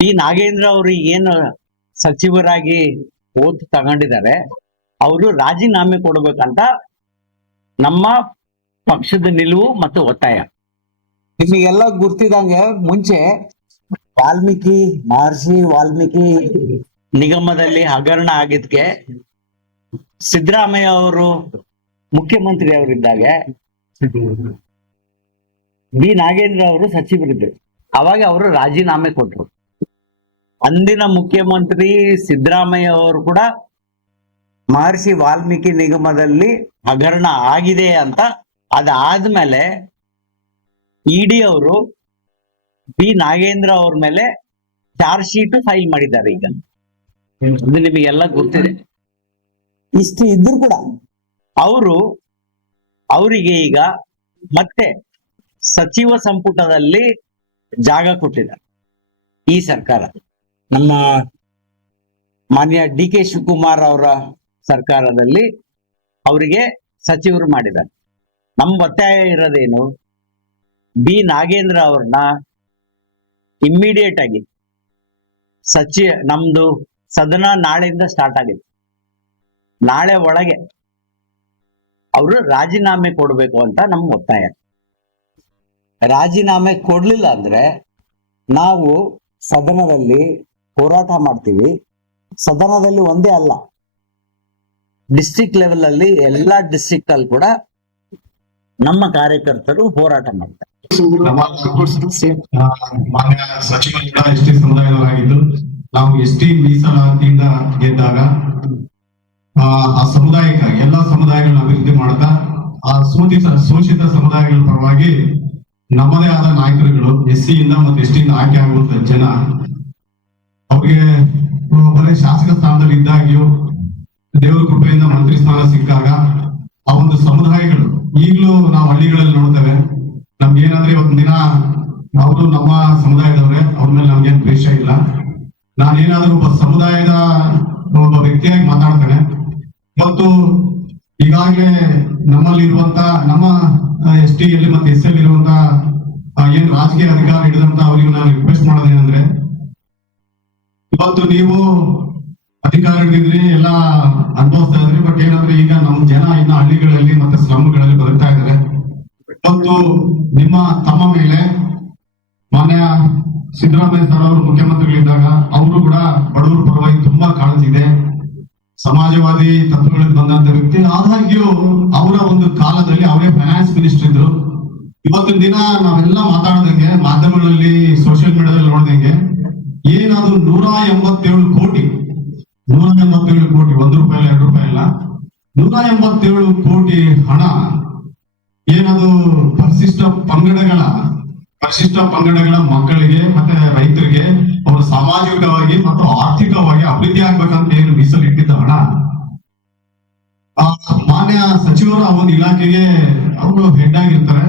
ಈ ನಾಗೇಂದ್ರ ಅವರು ಏನು ಸಚಿವರಾಗಿ ಓಟ್ ತಗೊಂಡಿದ್ದಾರೆ, ಅವರು ರಾಜೀನಾಮೆ ಕೊಡ್ಬೇಕಂತ ನಮ್ಮ ಪಕ್ಷದ ನಿಲುವು ಮತ್ತು ಒತ್ತಾಯ. ನಿಮಗೆಲ್ಲ ಗುರ್ತಿದಂಗೆ ಮುಂಚೆ ಮಹರ್ಷಿ ವಾಲ್ಮೀಕಿ ನಿಗಮದಲ್ಲಿ ಹಗರಣ ಆಗಿದ್ಕೆ ಸಿದ್ದರಾಮಯ್ಯ ಅವರು ಮುಖ್ಯಮಂತ್ರಿ ಅವರಿದ್ದಾಗ ಬಿ ನಾಗೇಂದ್ರ ಅವರು ಸಚಿವರಿದ್ದರು. ಅವಾಗ ಅವರು ರಾಜೀನಾಮೆ ಕೊಟ್ಟರು. ಅಂದಿನ ಮುಖ್ಯಮಂತ್ರಿ ಸಿದ್ದರಾಮಯ್ಯ ಅವರು ಕೂಡ ಮಹರ್ಷಿ ವಾಲ್ಮೀಕಿ ನಿಗಮದಲ್ಲಿ ಹಗರಣ ಆಗಿದೆ ಅಂತ ಅದಾದ್ಮೇಲೆ ಇಡಿ ಅವರು ಬಿ ನಾಗೇಂದ್ರ ಅವ್ರ ಮೇಲೆ ಚಾರ್ಜ್ ಶೀಟ್ ಫೈಲ್ ಮಾಡಿದ್ದಾರೆ. ಈಗ ಇದು ನಿಮಗೆಲ್ಲ ಗೊತ್ತಿದೆ. ಇಷ್ಟು ಇದ್ರು ಕೂಡ ಅವರಿಗೆ ಈಗ ಮತ್ತೆ ಸಚಿವ ಸಂಪುಟದಲ್ಲಿ ಜಾಗ ಕೊಟ್ಟಿದ್ದಾರೆ ಈ ಸರ್ಕಾರ. ನಮ್ಮ ಮಾನ್ಯ ಡಿ ಕೆ ಶಿವಕುಮಾರ್ ಅವರ ಸರ್ಕಾರದಲ್ಲಿ ಅವರಿಗೆ ಸಚಿವರು ಮಾಡಿದ್ದಾರೆ. ನಮ್ಮ ಒತ್ತಾಯ ಇರೋದೇನು, ಬಿ ನಾಗೇಂದ್ರ ಅವ್ರನ್ನ ಇಮ್ಮಿಡಿಯೇಟ್ ಆಗಿ ನಮ್ದು ಸದನ ನಾಳೆಯಿಂದ ಸ್ಟಾರ್ಟ್ ಆಗಿದೆ, ನಾಳೆ ಒಳಗೆ ಅವರು ರಾಜೀನಾಮೆ ಕೊಡ್ಬೇಕು ಅಂತ ನಮ್ಮ ಒತ್ತಾಯ. ರಾಜೀನಾಮೆ ಕೊಡ್ಲಿಲ್ಲ ಅಂದ್ರೆ ನಾವು ಸದನದಲ್ಲಿ ಹೋರಾಟ ಮಾಡ್ತೀವಿ. ಸದನದಲ್ಲಿ ಒಂದೇ ಅಲ್ಲ, ಡಿಸ್ಟ್ರಿಕ್ಟ್ ಲೆವೆಲ್ ಅಲ್ಲಿ ಎಲ್ಲಾ ಡಿಸ್ಟ್ರಿಕ್ಟ್ ಅಲ್ಲಿ ಕೂಡ ನಮ್ಮ ಕಾರ್ಯಕರ್ತರು ಹೋರಾಟ ಮಾಡ್ತಾರೆ. ಮಾನ್ಯ ಸಚಿವರು ಕೂಡ ಎಸ್ಟಿ ಸಮುದಾಯದವರಾಗಿದ್ದು, ನಾವು ಎಸ್ಟಿ ಮೀಸಲಾತಿಯಿಂದ ಗೆದ್ದಾಗ ಆ ಸಮುದಾಯಕ್ಕೆ ಎಲ್ಲಾ ಸಮುದಾಯಗಳನ್ನ ಅಭಿವೃದ್ಧಿ ಮಾಡ್ತಾ ಆ ಶೋಷಿತ ಸಮುದಾಯಗಳ ಪರವಾಗಿ ನಮ್ಮದೇ ಆದ ನಾಯಕರುಗಳು ಎಸ್ಸಿ ಇಂದ ಮತ್ತು ಎಸ್ಟಿ ಇಂದ ಆಯ್ಕೆ ಆಗುವಂತ ಜನ ಅವ್ರಿಗೆ ಬರೀ ಶಾಸಕ ಸ್ಥಾನದಲ್ಲಿ ಇದ್ದಾಗ್ಯೂ ದೇವರ ಕೃಪೆಯಿಂದ ಮಂತ್ರಿ ಸ್ಥಾನ ಸಿಕ್ಕಾಗ ಆ ಒಂದು ಸಮುದಾಯಗಳು ಈಗಲೂ ನಾವು ಹಳ್ಳಿಗಳಲ್ಲಿ ನೋಡ್ತೇವೆ. ನಮ್ಗೆ ಏನಾದ್ರೆ ಇವತ್ತು ದಿನ ಅವರು ನಮ್ಮ ಸಮುದಾಯದವರೇ, ಅವ್ರ ಮೇಲೆ ನಮ್ಗೇನು ದ್ವೇಷ ಇಲ್ಲ. ನಾನೇನಾದ್ರೂ ಒಬ್ಬ ಸಮುದಾಯದ ಒಬ್ಬ ವ್ಯಕ್ತಿಯಾಗಿ ಮಾತಾಡ್ತೇನೆ. ಮತ್ತು ಈಗಾಗಲೇ ನಮ್ಮಲ್ಲಿ ಇರುವಂತ ನಮ್ಮ ಎಸ್ ಟಿ ಅಲ್ಲಿ ಮತ್ತೆ ಎಸ್ ಎಲ್ ಇರುವಂತ ಏನ್ ರಾಜಕೀಯ ಅಧಿಕಾರ ಹಿಡಿದಂತ ಅವರಿಗೆ ನಾನು ರಿಕ್ವೆಸ್ಟ್ ಮಾಡೋದೇನಂದ್ರೆ, ಇವತ್ತು ನೀವು ಅಧಿಕಾರ ಹಿಡಿದ್ರಿ, ಎಲ್ಲ ಅನುಭವಿಸ್ತಾ ಇದ್ರಿ. ಬಟ್ ಏನಂದ್ರೆ ಈಗ ನಮ್ಮ ಜನ ಇನ್ನ ಹಳ್ಳಿಗಳಲ್ಲಿ ಮತ್ತೆ ಸ್ಲಮ್ಗಳಲ್ಲಿ ಬದುಕ್ತಾ ಇದ್ದಾರೆ. ಮತ್ತು ನಿಮ್ಮ ತಮ್ಮ ಮೇಲೆ ಮಾನ್ಯ ಸಿದ್ದರಾಮಯ್ಯ ಸರ್ ಅವರು ಮುಖ್ಯಮಂತ್ರಿಗಳಿದ್ದಾಗ ಅವರು ಕೂಡ ಬಡವರ ಪರವಾಗಿ ತುಂಬಾ ಕಾಳಜಿ ಇದೆ. ಸಮಾಜವಾದಿ ತತ್ವಗಳಿಗೆ ಬಂದಂತ ವ್ಯಕ್ತಿ. ಆದಾಗ್ಯೂ ಅವರ ಒಂದು ಕಾಲದಲ್ಲಿ ಅವರೇ ಫೈನಾನ್ಸ್ ಮಿನಿಸ್ಟರ್ ಇದ್ರು. ಇವತ್ತಿನ ದಿನ ನಾವೆಲ್ಲ ಮಾತಾಡ್ದಂಗೆ ಮಾಧ್ಯಮಗಳಲ್ಲಿ ಸೋಷಿಯಲ್ ಮೀಡಿಯಾದಲ್ಲಿ ನೋಡ್ದಂಗೆ ಏನಾದ್ರು 187 ಕೋಟಿ 187 ಕೋಟಿ, 1 ರೂಪಾಯಿ ಇಲ್ಲ 2 ರೂಪಾಯಿ ಇಲ್ಲ, 187 ಕೋಟಿ ಹಣ ಏನದು ಪರಿಶಿಷ್ಟ ಪಂಗಡಗಳ ಮಕ್ಕಳಿಗೆ ಮತ್ತೆ ರೈತರಿಗೆ ಅವರು ಸಾಮಾಜಿಕವಾಗಿ ಮತ್ತು ಆರ್ಥಿಕವಾಗಿ ಅಭಿವೃದ್ಧಿ ಆಗ್ಬೇಕಂತ ಏನು ಮೀಸಲಿಟ್ಟಿದ್ದ ಹಣ ಮಾನ್ಯ ಸಚಿವರು ಆ ಒಂದು ಇಲಾಖೆಗೆ ಅವರು ಹೆಡ್ ಆಗಿರ್ತಾರೆ.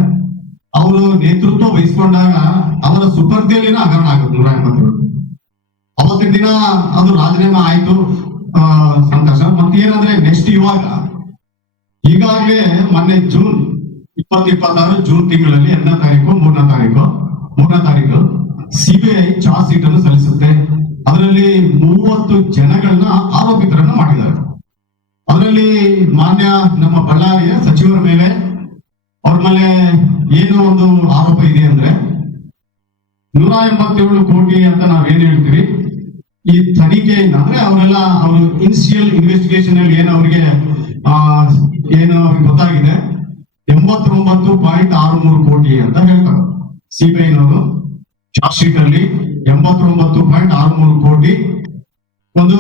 ಅವರು ನೇತೃತ್ವ ವಹಿಸಿಕೊಂಡಾಗ ಅವರ ಸುಪರ್ದಿಯಲ್ಲಿನ ಹಗರಣ ಆಗುತ್ತೆ 187. ಅವತ್ತಿನ ದಿನ ಅದು ರಾಜೀನಾಮೆ ಆಯ್ತು, ಸಂತೋಷ. ಮತ್ತೇನಂದ್ರೆ ನೆಕ್ಸ್ಟ್ ಈಗಾಗಲೇ ಮೊನ್ನೆ ಜೂನ್ 2026 ಜೂನ್ ತಿಂಗಳಲ್ಲಿ 2ನೇ ತಾರೀಕು 3ನೇ ತಾರೀಕು ಸಿಬಿಐ ಚಾರ್ಜ್ ಶೀಟ್ ಅನ್ನು ಸಲ್ಲಿಸುತ್ತೆ. ಅದರಲ್ಲಿ 30 ಜನಗಳನ್ನ ಆರೋಪಿತರನ್ನು ಮಾಡಿದ್ದಾರೆ. ಅದರಲ್ಲಿ ಮಾನ್ಯ ನಮ್ಮ ಬಳ್ಳಾರಿಯ ಸಚಿವರ ಮೇಲೆ ಅವ್ರ ಮೇಲೆ ಏನು ಒಂದು ಆರೋಪ ಇದೆ ಅಂದ್ರೆ 187 ಕೋಟಿ ಅಂತ ನಾವೇನ್ ಹೇಳ್ತೀವಿ, ಈ ತನಿಖೆಯಿಂದ ಅಂದ್ರೆ ಅವರೆಲ್ಲ ಅವರು ಇನಿಷಿಯಲ್ ಇನ್ವೆಸ್ಟಿಗೇಷನ್ ಅಲ್ಲಿ ಏನು ಅವ್ರಿಗೆ ಗೊತ್ತಾಗಿದೆ 89.63 ಕೋಟಿ ಅಂತ ಹೇಳ್ತಾರೆ. ಸಿಬಿಐನವರು ಚಾರ್ಜ್ ಶೀಟ್ ಅಲ್ಲಿ 89.63 ಕೋಟಿ ಒಂದು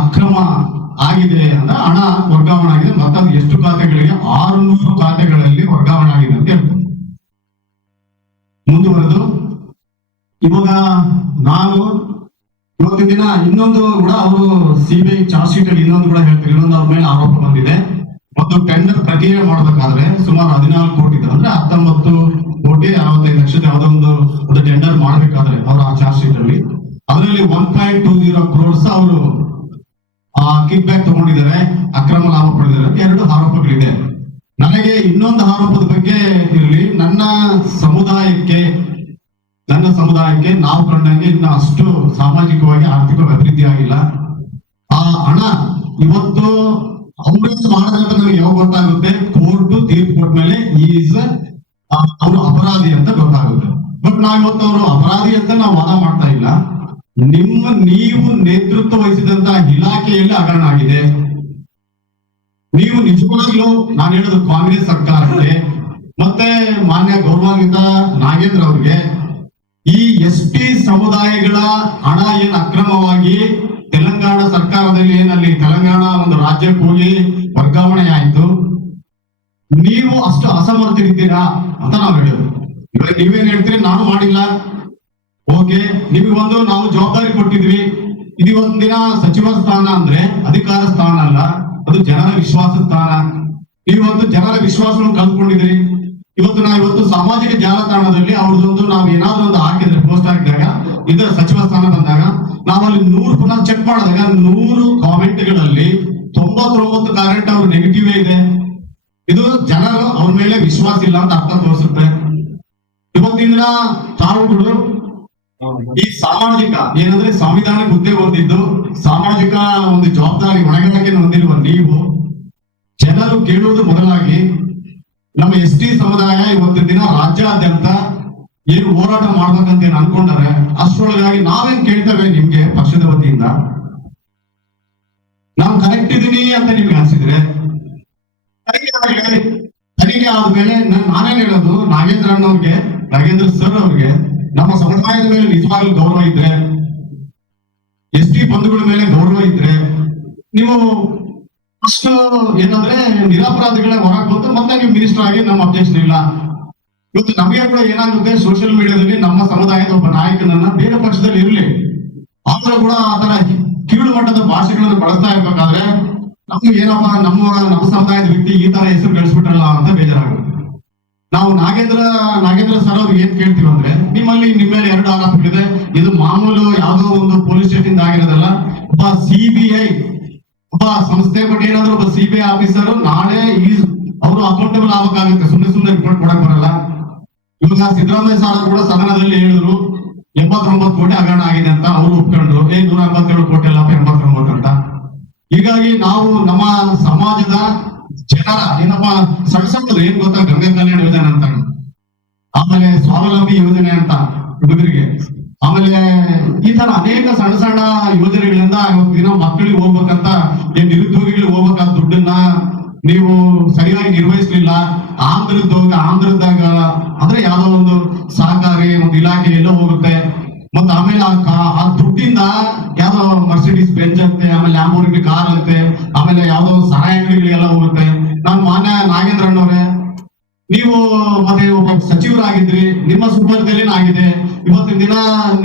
ಅಕ್ರಮ ಆಗಿದೆ ಅಂತ, ಹಣ ವರ್ಗಾವಣೆ ಆಗಿದೆ. ಮತ್ತೆ ಅದು ಎಷ್ಟು ಖಾತೆಗಳಿಗೆ? 600 ಖಾತೆಗಳಲ್ಲಿ ವರ್ಗಾವಣೆ ಆಗಿದೆ ಅಂತ ಹೇಳ್ತಾರೆ. ಮುಂದುವರೆದು ಇವಾಗ ನಾನು ಇವತ್ತಿನ ದಿನ ಇನ್ನೊಂದು ಕೂಡ ಅವರು ಸಿಬಿಐ ಚಾರ್ಜ್ ಶೀಟ್ ಅಲ್ಲಿ ಇನ್ನೊಂದು ಕೂಡ ಹೇಳ್ತಾರೆ, ಇನ್ನೊಂದು ಅವ್ರ ಮೇಲೆ ಆರೋಪ ಬಂದಿದೆ. ಮತ್ತು ಟೆಂಡರ್ ಪ್ರಕ್ರಿಯೆ ಮಾಡಬೇಕಾದ್ರೆ ಸುಮಾರು 14 ಕೋಟಿ ಇದೆ, ಅಂದ್ರೆ 19,65,00,000 ಯಾವುದೋ ಒಂದು ಟೆಂಡರ್ ಮಾಡ್ಬೇಕಾದ್ರೆ ಅವರ ಆ ಚಾರ್ಜ್ ಶೀಟ್ ಅಲ್ಲಿ ಅದರಲ್ಲಿ 1.20 crores ಅವರು ಕಿಕ್ ಬ್ಯಾಕ್ ತಗೊಂಡಿದ್ದಾರೆ, ಅಕ್ರಮ ಲಾಭ ಪಡೆದಿದ್ದಾರೆ. 2 ಆರೋಪಗಳಿದೆ. ನನಗೆ ಇನ್ನೊಂದು ಆರೋಪದ ಬಗ್ಗೆ ಇರಲಿ, ನನ್ನ ಸಮುದಾಯಕ್ಕೆ ನನ್ನ ಸಮುದಾಯಕ್ಕೆ ನಾವು ಕಂಡಂಗೆ ಇನ್ನು ಅಷ್ಟು ಸಾಮಾಜಿಕವಾಗಿ ಆರ್ಥಿಕವಾಗಿ ಅಭಿವೃದ್ಧಿ ಆಗಿಲ್ಲ. ಆ ಹಣ ಇವತ್ತು ಅಮೃತ ಮಾಡೋದಂತ ನಮಗೆ ಯಾವಾಗ ಗೊತ್ತಾಗುತ್ತೆ, ಕೋರ್ಟ್ ತೀರ್ಪು ಕೊಟ್ಮೇಲೆ ಈಸ್ ಅವರು ಅಪರಾಧಿ ಅಂತ ಗೊತ್ತಾಗುತ್ತೆ. ಬಟ್ ನಾವ್ ಇವತ್ತು ಅವರು ಅಪರಾಧಿ ಅಂತ ನಾವು ವಾದ ಮಾಡ್ತಾ ಇಲ್ಲ. ನೀವು ನೇತೃತ್ವ ವಹಿಸಿದಂತ ಇಲಾಖೆಯಲ್ಲಿ ಹಗರಣ ಆಗಿದೆ. ನೀವು ನಿಜವಾಗ್ಲೂ ನಾನು ಹೇಳೋದು ಕಾಂಗ್ರೆಸ್ ಸರ್ಕಾರಕ್ಕೆ ಮತ್ತೆ ಮಾನ್ಯ ಗೌರವಾನ್ವಿತ ನಾಗೇಂದ್ರ ಅವ್ರಿಗೆ ಈ ST ಸಮುದಾಯಗಳ ಹಣ ಏನ್ ಅಕ್ರಮವಾಗಿ ತೆಲಂಗಾಣ ಸರ್ಕಾರದಲ್ಲಿ ಏನಲ್ಲಿ ತೆಲಂಗಾಣ ಒಂದು ರಾಜ್ಯಕ್ಕೆ ಹೋಗಿ ವರ್ಗಾವಣೆ ಆಯ್ತು, ನೀವು ಅಷ್ಟು ಅಸಮರ್ಥರಿದ್ದೀರಾ ಅಂತ ನಾವು ಹೇಳೋದು. ಇವಾಗ ನೀವೇನ್ ಹೇಳ್ತೀರಿ, ನಾನು ಮಾಡಿಲ್ಲ, ಓಕೆ, ನಿಮಗೊಂದು ನಾವು ಜವಾಬ್ದಾರಿ ಕೊಟ್ಟಿದ್ವಿ. ಇದೊಂದ್ ದಿನ ಸಚಿವ ಸ್ಥಾನ ಅಂದ್ರೆ ಅಧಿಕಾರ ಸ್ಥಾನ ಅಲ್ಲ, ಅದು ಜನರ ವಿಶ್ವಾಸ ಸ್ಥಾನ. ನೀವೊಂದು ಜನರ ವಿಶ್ವಾಸವನ್ನು ಕಲ್ತ್ಕೊಂಡಿದ್ರಿ. ಇವತ್ತು ಸಾಮಾಜಿಕ ಜಾಲತಾಣದಲ್ಲಿ ಅವ್ರದ್ದೊಂದು ನಾವು ಏನಾದ್ರೂ ಒಂದು ಹಾಕಿದ್ರೆ, ಪೋಸ್ಟ್ ಹಾಕಿದಾಗ, ಇದರ ಸಚಿವ ಸ್ಥಾನ ಬಂದಾಗ ನಾವಲ್ಲಿ 100 ಪುನಃ ಚೆಕ್ ಮಾಡಿದಾಗ 100 ಕಾಮೆಂಟ್ಗಳಲ್ಲಿ 99 ಕಾಮೆಂಟ್ ಅವ್ರು ನೆಗೆಟಿವ್ ಇದೆ. ಇದು ಜನರು ಅವ್ರ ಮೇಲೆ ವಿಶ್ವಾಸ ಇಲ್ಲ ಅಂತ ಅರ್ಥ ತೋರಿಸುತ್ತೆ. ಇವತ್ತಿನ ತಾವುಗಳು ಈ ಸಾಮಾಜಿಕ ಏನಂದ್ರೆ ಸಂವಿಧಾನಕ್ಕೆ ಹುದ್ದೆ ಹೊಂದಿದ್ದು ಸಾಮಾಜಿಕ ಒಂದು ಜವಾಬ್ದಾರಿ ಹೊಣೆಗಾರಿಕೆ ಹೊಂದಿರುವ ನೀವು ಜನರು ಕೇಳುವುದು ಮೊದಲಾಗಿ ನಮ್ಮ ST ಸಮುದಾಯ ಇವತ್ತಿನ ದಿನ ರಾಜ್ಯಾದ್ಯಂತ ಏನು ಹೋರಾಟ ಮಾಡ್ಬೇಕಂತ ಏನ್ ಅನ್ಕೊಂಡಾರೆ, ಅಷ್ಟರೊಳಗಾಗಿ ನಾವೇನ್ ಕೇಳ್ತೇವೆ ನಿಮ್ಗೆ ಪಕ್ಷದ ವತಿಯಿಂದ, ನಾವು ಕರೆಕ್ಟ್ ಇದೀನಿ ಅಂತ ನಿಮ್ಗೆ ಅನ್ಸಿದ್ರೆ ತನಿಖೆ ಆದ್ಮೇಲೆ ನಾನೇನ್ ಹೇಳೋದು, ನಾಗೇಂದ್ರ ಸರ್ ಅವ್ರಿಗೆ ನಮ್ಮ ಸಮುದಾಯದ ಮೇಲೆ ನಿಜವಾಗ್ಲೂ ಗೌರವ ಇದ್ರೆ, ST ಬಂಧುಗಳ ಮೇಲೆ ಗೌರವ ಇದ್ರೆ, ನೀವು ಫಸ್ಟ್ ಏನಂದ್ರೆ ನಿರಪರಾಧಿಗಳ ಹೊರಗೆ ಬಂದು ಮತ್ತೆ ನೀವು ಮಿನಿಸ್ಟರ್ ಆಗಿ ನಮ್ಮ ಅಬ್ಜೆಕ್ಷನ್ ಇಲ್ಲ. ಇವತ್ತು ನಮಗೆ ಕೂಡ ಏನಾಗುತ್ತೆ, ಸೋಷಿಯಲ್ ಮೀಡಿಯಾದಲ್ಲಿ ನಮ್ಮ ಸಮುದಾಯದ ಒಬ್ಬ ನಾಯಕನನ್ನ ಬೇರೆ ಪಕ್ಷದಲ್ಲಿ ಇರಲಿ, ಆದ್ರೂ ಕೂಡ ಆತರ ಕೀಳು ಮಟ್ಟದ ಭಾಷೆಗಳನ್ನು ಬಳಸ್ತಾ ಇರ್ಬೇಕಾದ್ರೆ ನಮ್ಗೆ ಏನಪ್ಪ ನಮ್ಮ ಸಮುದಾಯದ ವ್ಯಕ್ತಿ ಈ ತರ ಹೆಸರು ಗಳಿಸ್ಬಿಟ್ರಲ್ಲ ಅಂತ ಬೇಜಾರಾಗುತ್ತೆ. ನಾವು ನಾಗೇಂದ್ರ ಸರ್ ಅವ್ರಿಗೆ ಏನ್ ಕೇಳ್ತೀವಿ ಅಂದ್ರೆ, ನಿಮ್ಮ ಮೇಲೆ 2 ಆರೋಪಗಳಿದೆ, ಇದು ಮಾಮೂಲು ಯಾವ್ದೋ ಒಂದು ಪೊಲೀಸ್ ಸ್ಟೇಷನ್ ಆಗಿರೋದಲ್ಲ, ಒಬ್ಬ CBI ಒಬ್ಬ ಸಂಸ್ಥೆ ಬಗ್ಗೆ ಏನಾದ್ರು ಒಬ್ಬ CBI ಆಫೀಸರ್ ನಾಳೆ ಅವರು ಅಕೌಂಟಬಲ್ ಆಗಬೇಕಾಗುತ್ತೆ, ಸುಮ್ಮನೆ ರಿಪೋರ್ಟ್ ಕೊಡಕ್ ಬರಲ್ಲ. ಇವಾಗ ಸಿದ್ದರಾಮಯ್ಯ ಸಾರ್ ಕೂಡ ಸದನದಲ್ಲಿ ಹೇಳಿದ್ರು 89 ಕೋಟಿ ಹಗರಣ ಆಗಿದೆ ಅಂತ, ಅವರು ಒಪ್ಕೊಂಡ್ರು 187 ಕೋಟಿ ಅಲ್ಲ 89 ಅಂತ. ಹೀಗಾಗಿ ನಾವು ನಮ್ಮ ಸಮಾಜದ ಜನರ ಏನಪ್ಪ ಸಣ್ಣ ಏನ್ ಗೊತ್ತಾ, ಗಂಗಾ ಕಲ್ಯಾಣ ಯೋಜನೆ ಅಂತ, ಆಮೇಲೆ ಸ್ವಾವಲಂಬಿ ಯೋಜನೆ ಅಂತ ಹುಡುಗರಿಗೆ, ಆಮೇಲೆ ಈ ತರ ಅನೇಕ ಸಣ್ಣ ಯೋಜನೆಗಳಿಂದ ದಿನ ಮಕ್ಕಳಿಗೆ ಹೋಗ್ಬೇಕಂತ ನಿರುದ್ಯೋಗಿಗಳಿಗೆ ಹೋಗ್ಬೇಕಾದ ದುಡ್ಡನ್ನ ನೀವು ಸರಿಯಾಗಿ ನಿರ್ವಹಿಸ್ಲಿಲ್ಲ. ಆಂಧ್ರದಾಗ ಅಂದ್ರೆ ಯಾವ್ದೋ ಒಂದು ಸಹಕಾರಿ ಒಂದು ಇಲಾಖೆ ಎಲ್ಲೋ ಹೋಗುತ್ತೆ, ಮತ್ತೆ ಆಮೇಲೆ ಆ ದುಡ್ಡಿಂದ ಯಾವ್ದೋ ಮರ್ಸಿಡೀಸ್ ಬೆಂಚ್ ಅಂತೆ, ಆಮೇಲೆ ಲ್ಯಾಂಬೋರ್ಗಿನಿ ಕಾರ್ ಅಂತೆ, ಆಮೇಲೆ ಯಾವ್ದೋ ಸಹಾಯ ಅಂಗಡಿಗಳಿಗೆಲ್ಲ ಹೋಗುತ್ತೆ. ನಾನು ಮಾನ್ಯ ನಾಗೇಂದ್ರ ಅಣ್ಣವ್ರೆ, ನೀವು ಮತ್ತೆ ಒಬ್ಬ ಸಚಿವರಾಗಿದ್ರಿ, ನಿಮ್ಮ ಸುಪರ್ದಲ್ಲಿ ಆಗಿದೆ. ಇವತ್ತಿನ ದಿನ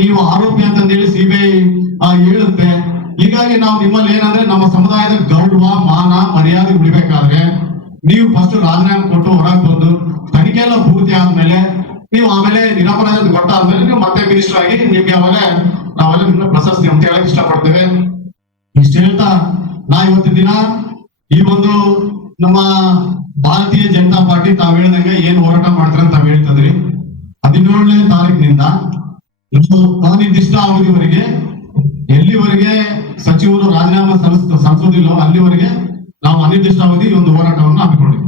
ನೀವು ಆರೋಪಿ ಅಂತಂದೇಳಿ CBI ಹೇಳುತ್ತೆ. ಹೀಗಾಗಿ ನಾವು ನಿಮ್ಮಲ್ಲಿ ಏನಂದ್ರೆ ನಮ್ಮ ಸಮುದಾಯದ ಗೌರವ ಮಾನ ಮರ್ಯಾದೆ ಉಳಿಬೇಕಾದ್ರೆ ನೀವು ಫಸ್ಟ್ ರಾಜೀನಾಮೆ ಕೊಟ್ಟು ಹೊರಗೆ ಬಂದು ತನಿಖೆ ಎಲ್ಲ ಪೂರ್ತಿ ಆದ್ಮೇಲೆ ನೀವು ಆಮೇಲೆ ನಿರಪರಾಧ ಗೊತ್ತಾದ್ಮೇಲೆ ನೀವು ಮತ್ತೆ ಮಿನಿಸ್ಟರ್ ಆಗಿ ನಿಮ್ಗೆ ನಾವೆಲ್ಲ ನಿಮ್ಮನ್ನ ಪ್ರಶಸ್ತಿ ಅಂತ ಹೇಳಕ್ ಇಷ್ಟಪಡ್ತೇವೆ. ಇಷ್ಟ ಹೇಳ್ತಾ ಇವತ್ತಿನ ದಿನ ಈ ಒಂದು ನಮ್ಮ ಭಾರತೀಯ ಜನತಾ ಪಾರ್ಟಿ ತಾವ್ ಹೇಳ್ದಂಗೆ ಏನ್ ಹೋರಾಟ ಮಾಡ್ತಾರೆ ಅಂತ ತಾವ್ ಹೇಳ್ತದ್ರಿ. 17ನೇ ತಾರೀಕಿನಿಂದ ಅನಿರ್ದಿಷ್ಟ ಅವಧಿವರೆಗೆ ಎಲ್ಲಿವರೆಗೆ ಸಚಿವರು ರಾಜೀನಾಮೆ ಸಲ್ಲಿಸೋದಿಲ್ಲೋ ಅಲ್ಲಿವರೆಗೆ ನಾವು ಅನಿರ್ದಿಷ್ಟ ಅವಧಿ ಒಂದು ಹೋರಾಟವನ್ನು ಹಮ್ಮಿಕೊಂಡಿದ್ದೀವಿ.